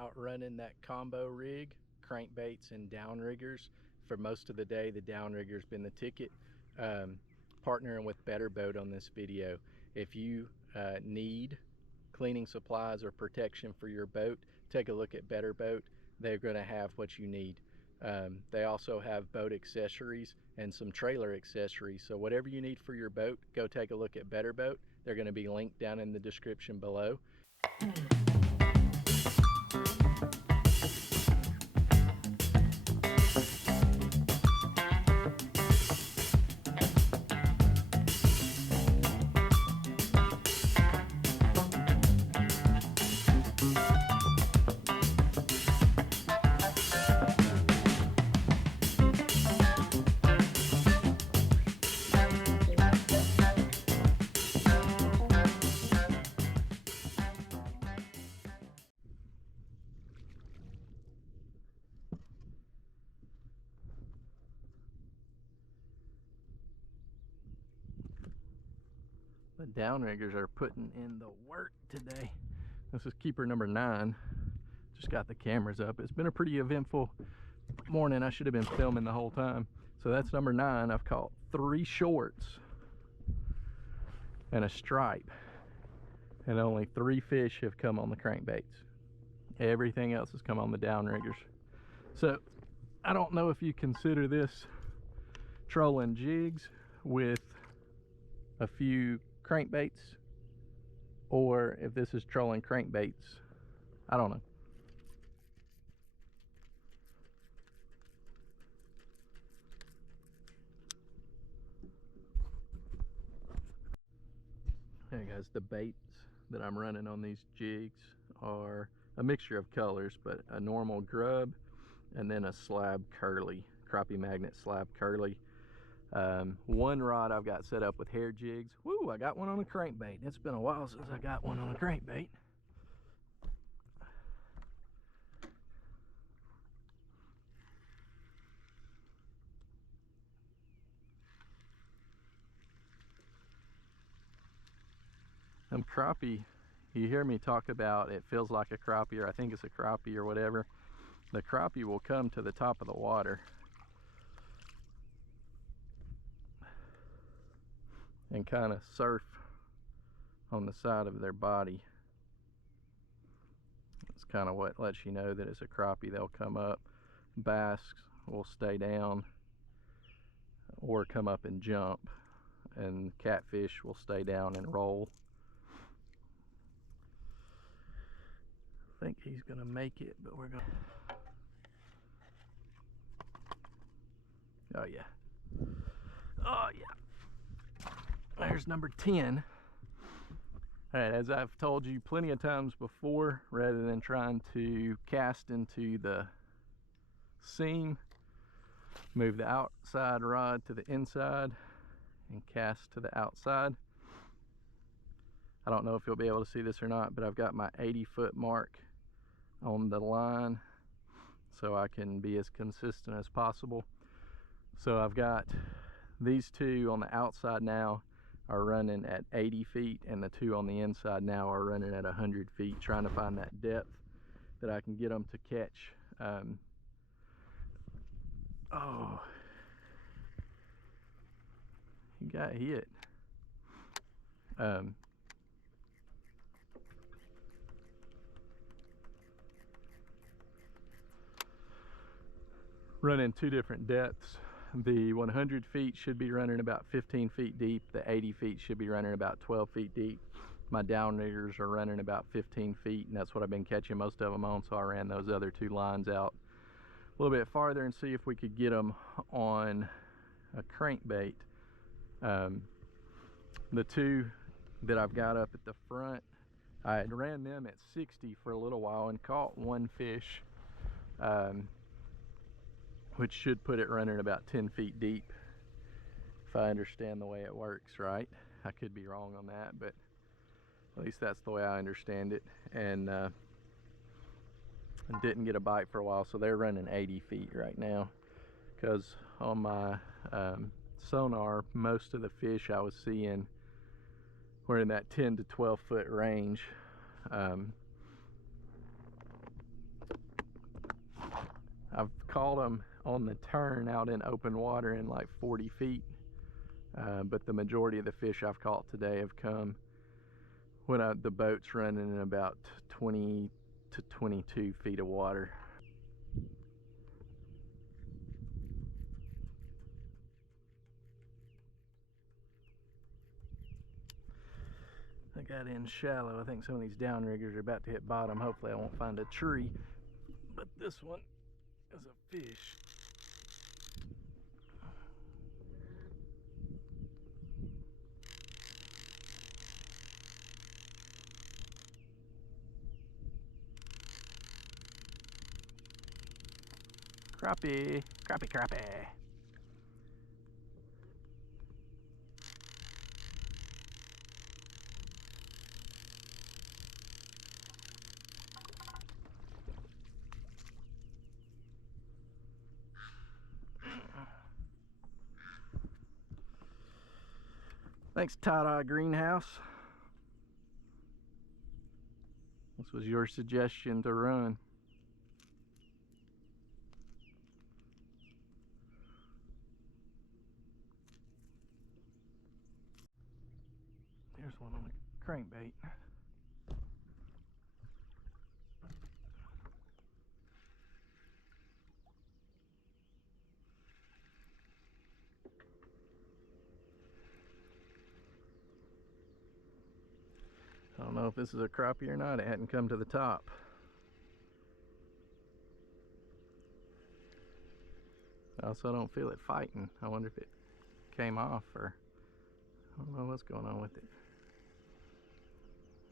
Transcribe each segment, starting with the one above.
out running that combo rig, crankbaits and downriggers. For most of the day, the downrigger's been the ticket. Partnering with Better Boat on this video. If you need cleaning supplies or protection for your boat, take a look at Better Boat. They're going to have what you need. They also have boat accessories and some trailer accessories. So whatever you need for your boat, go take a look at Better Boat. They're going to be linked down in the description below. The downriggers are putting in the work today. This is keeper number 9. Just got the cameras up. It's been a pretty eventful morning. I should have been filming the whole time. So that's number 9. I've caught 3 shorts and a stripe, and only 3 fish have come on the crankbaits. Everything else has come on the downriggers. So I don't know if you consider this trolling jigs with a few crankbaits, or if this is trolling crankbaits. I don't know. Hey guys, the baits that I'm running on these jigs are a mixture of colors, but a normal grub and then a slab curly, Crappie Magnet Slab Curly. One rod I've got set up with hair jigs. Woo, I got one on a crankbait. It's been a while since I got one on a crankbait. Crappie, you hear me talk about it feels like a crappie, or I think it's a crappie or whatever. The crappie will come to the top of the water and kind of surf on the side of their body. It's kind of what lets you know that it's a crappie. They'll come up. Bass will stay down or come up and jump, and catfish will stay down and roll. I think he's gonna make it, but we're gonna... Oh yeah. Oh yeah. There's number 10. Alright, as I've told you plenty of times before, rather than trying to cast into the seam, move the outside rod to the inside and cast to the outside. I don't know if you'll be able to see this or not, but I've got my 80-foot mark on the line so I can be as consistent as possible. So I've got these 2 on the outside now are running at 80 feet, and the 2 on the inside now are running at 100 feet, trying to find that depth that I can get them to catch. Oh, he got hit. Running 2 different depths. The 100 feet should be running about 15 feet deep. The 80 feet should be running about 12 feet deep. My downriggers are running about 15 feet, and that's what I've been catching most of them on, so I ran those other 2 lines out a little bit farther and see if we could get them on a crankbait. The 2 that I've got up at the front, I had ran them at 60 for a little while and caught 1 fish, which should put it running about 10 feet deep, if I understand the way it works right. I could be wrong on that, but at least that's the way I understand it. And didn't get a bite for a while, so they're running 80 feet right now, because on my sonar, most of the fish I was seeing were in that 10 to 12 foot range. I've caught them on the turn out in open water in like 40 feet, but the majority of the fish I've caught today have come when the boat's running in about 20 to 22 feet of water. I got in shallow. I think some of these downriggers are about to hit bottom. Hopefully I won't find a tree, but this one is a fish. Crappie, crappie, crappie. Thanks, Tie-Dye Greenhouse. This was your suggestion to run. There's one on a crankbait. I don't know if this is a crappie or not. It hadn't come to the top. I also don't feel it fighting. I wonder if it came off, or I don't know what's going on with it.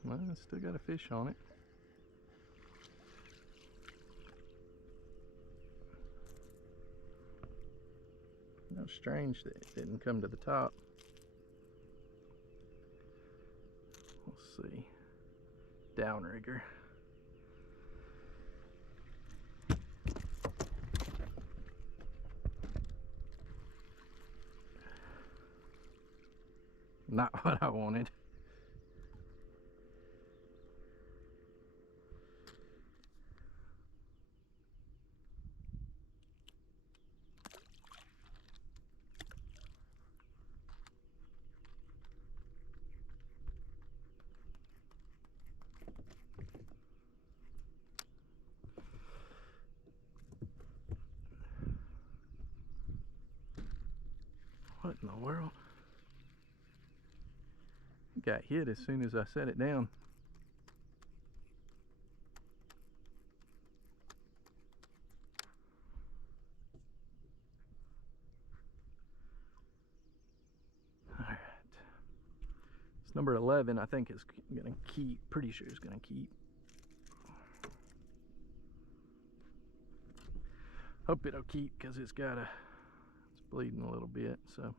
Well, it's still got a fish on it. No, strange that it didn't come to the top. Let's see. Downrigger. Not what I wanted. What in the world? Got hit as soon as I set it down. Alright. It's number 11. I think it's gonna keep. Pretty sure it's gonna keep. Hope it'll keep, because it's bleeding a little bit, so.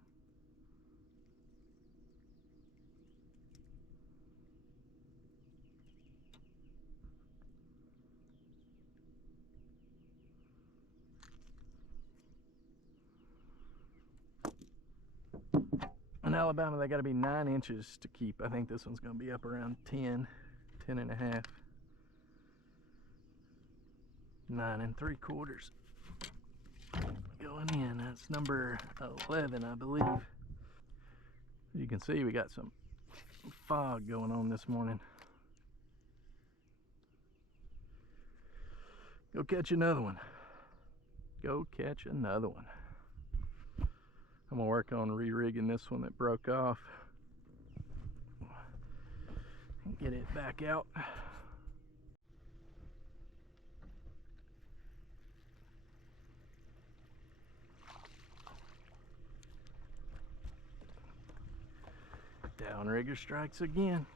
In Alabama, they got to be 9 inches to keep. I think this one's going to be up around 10 and a half. 9 3/4. Going in, that's number 11, I believe. As you can see, we got some fog going on this morning. Go catch another one. Go catch another one. I'm gonna work on re-rigging this one that broke off and get it back out. Downrigger strikes again.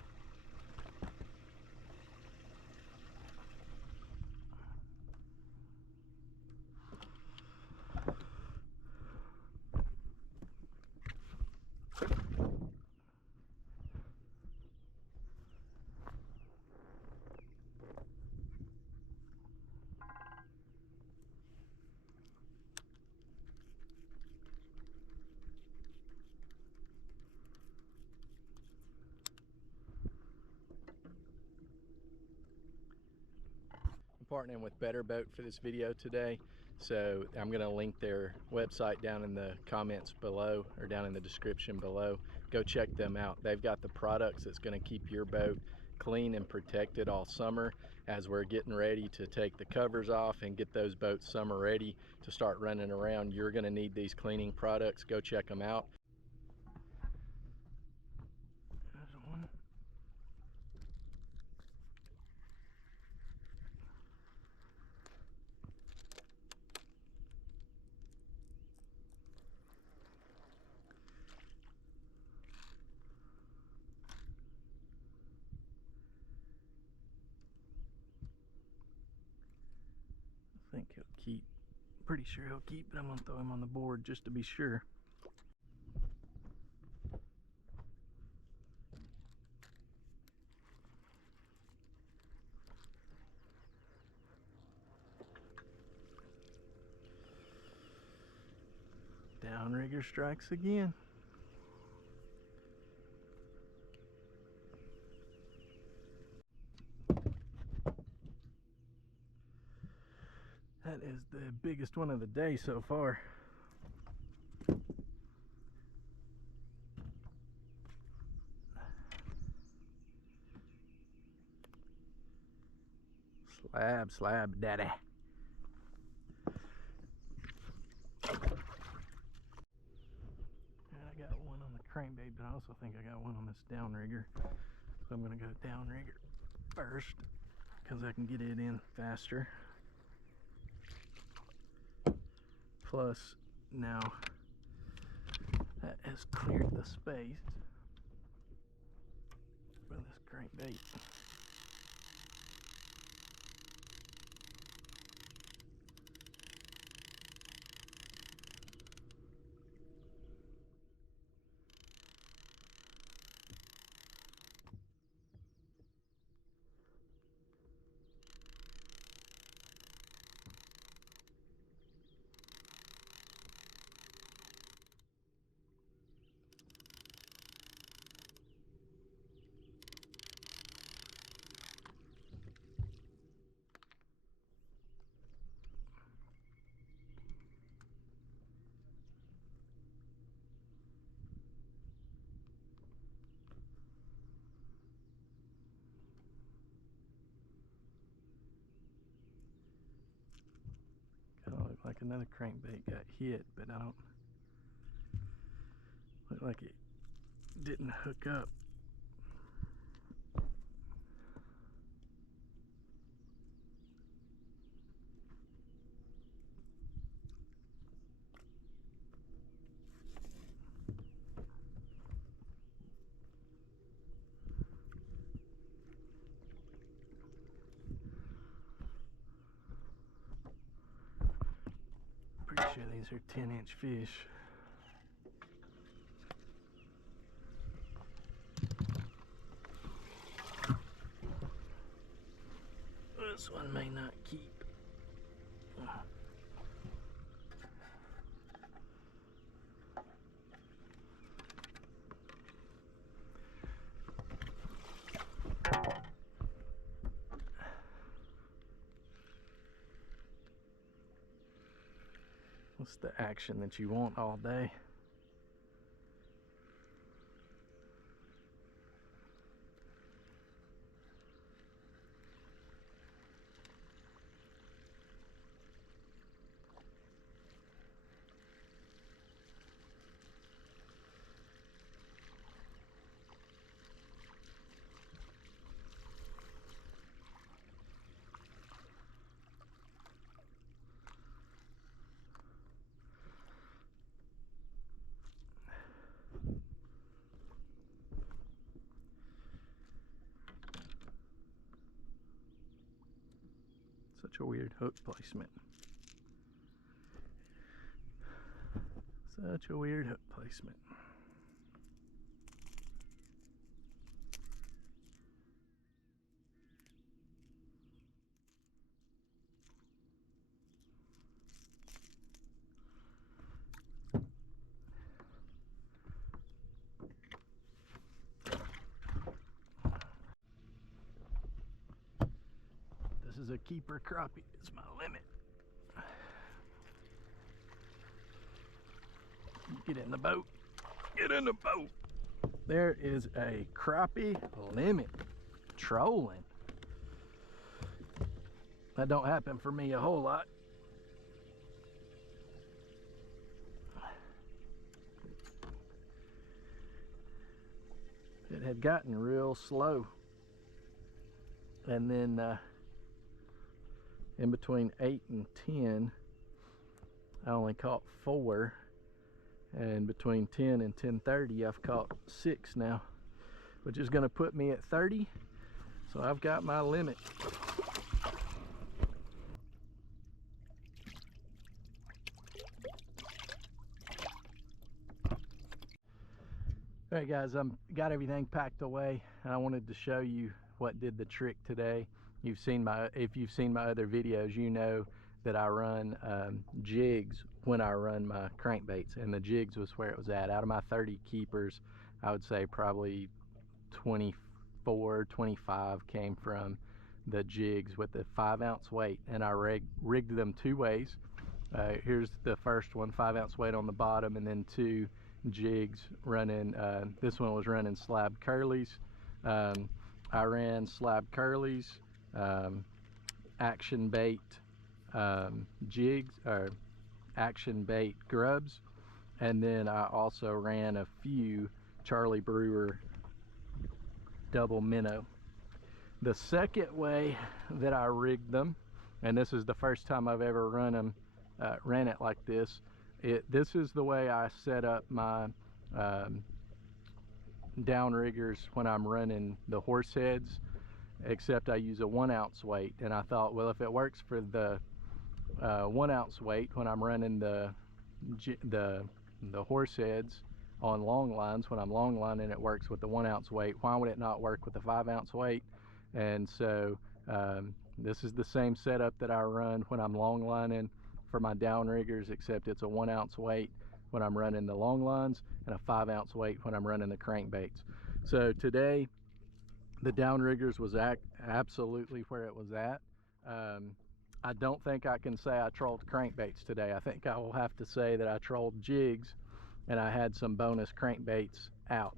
partnering with Better Boat for this video today. So I'm going to link their website down in the comments below, or down in the description below. Go check them out. They've got the products that's going to keep your boat clean and protected all summer, as we're getting ready to take the covers off and get those boats summer ready to start running around. You're going to need these cleaning products. Go check them out. There's one. I think he'll keep. Pretty sure he'll keep, but I'm gonna throw him on the board just to be sure. Downrigger strikes again. That is the biggest one of the day so far. Slab daddy. And I got one on the crankbait, but I also think I got one on this downrigger. So I'm gonna go downrigger first, because I can get it in faster. Plus, now that has cleared the space for this crankbait. Look like another crankbait got hit, but I don't look like it didn't hook up. Pretty sure these are 10-inch fish. This one may not keep. What's the action that you want all day? Such a weird hook placement. Such a weird hook placement. This is a keeper crappie. It's my limit. Get in the boat. Get in the boat. There is a crappie limit trolling. That don't happen for me a whole lot. It had gotten real slow, and then in between 8 and 10 I only caught 4, and between 10 and 10:30 I've caught 6 now, which is going to put me at 30. So I've got my limit. Alright guys, got everything packed away, and I wanted to show you what did the trick today. If you've seen my other videos, you know that I run jigs when I run my crankbaits, and the jigs was where it was at. Out of my 30 keepers, I would say probably 24, 25 came from the jigs with the 5-ounce weight, and I rigged them 2 ways. Here's the first one, 5-ounce weight on the bottom, and then 2 jigs running. This one was running slab curlies. I ran slab curlies, action bait jigs, or action bait grubs, and then I also ran a few Charlie Brewer Double Minnow. The second way that I rigged them, and this is the first time I've ever ran it like this. This is the way I set up my downriggers when I'm running the horse heads, except I use a 1-ounce weight. And I thought, well, if it works for the 1-ounce weight when I'm running the horse heads on long lines, when I'm long lining it works with the 1-ounce weight, why would it not work with the 5-ounce weight? And so this is the same setup that I run when I'm long lining for my downriggers, except it's a 1-ounce weight when I'm running the long lines and a 5-ounce weight when I'm running the crankbaits. So today the downriggers was absolutely where it was at. I don't think I can say I trolled crankbaits today. I think I will have to say that I trolled jigs, and I had some bonus crankbaits out.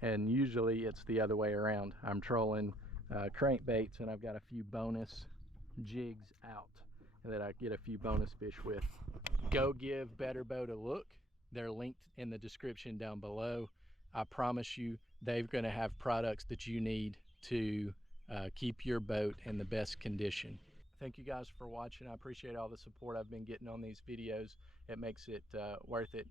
And usually it's the other way around. I'm trolling crankbaits, and I've got a few bonus jigs out that I get a few bonus fish with. Go give Better Boat a look. They're linked in the description down below. I promise you they're going to have products that you need to keep your boat in the best condition. Thank you guys for watching. I appreciate all the support I've been getting on these videos. It makes it worth it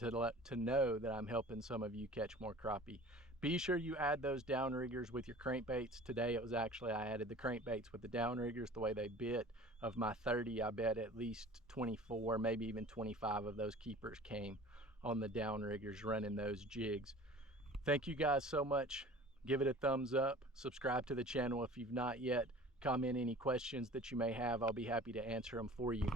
to know that I'm helping some of you catch more crappie. Be sure you add those downriggers with your crankbaits. Today it was actually, I added the crankbaits with the downriggers. The way they bit, of my 30, I bet at least 24, maybe even 25 of those keepers came on the downriggers running those jigs. Thank you guys so much. Give it a thumbs up. Subscribe to the channel if you've not yet. Comment any questions that you may have. I'll be happy to answer them for you.